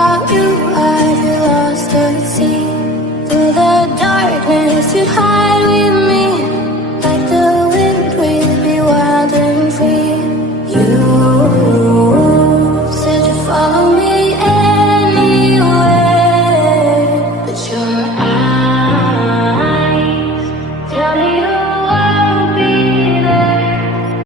without you, I'd be lost at sea. Through the darkness, you'd hide with me.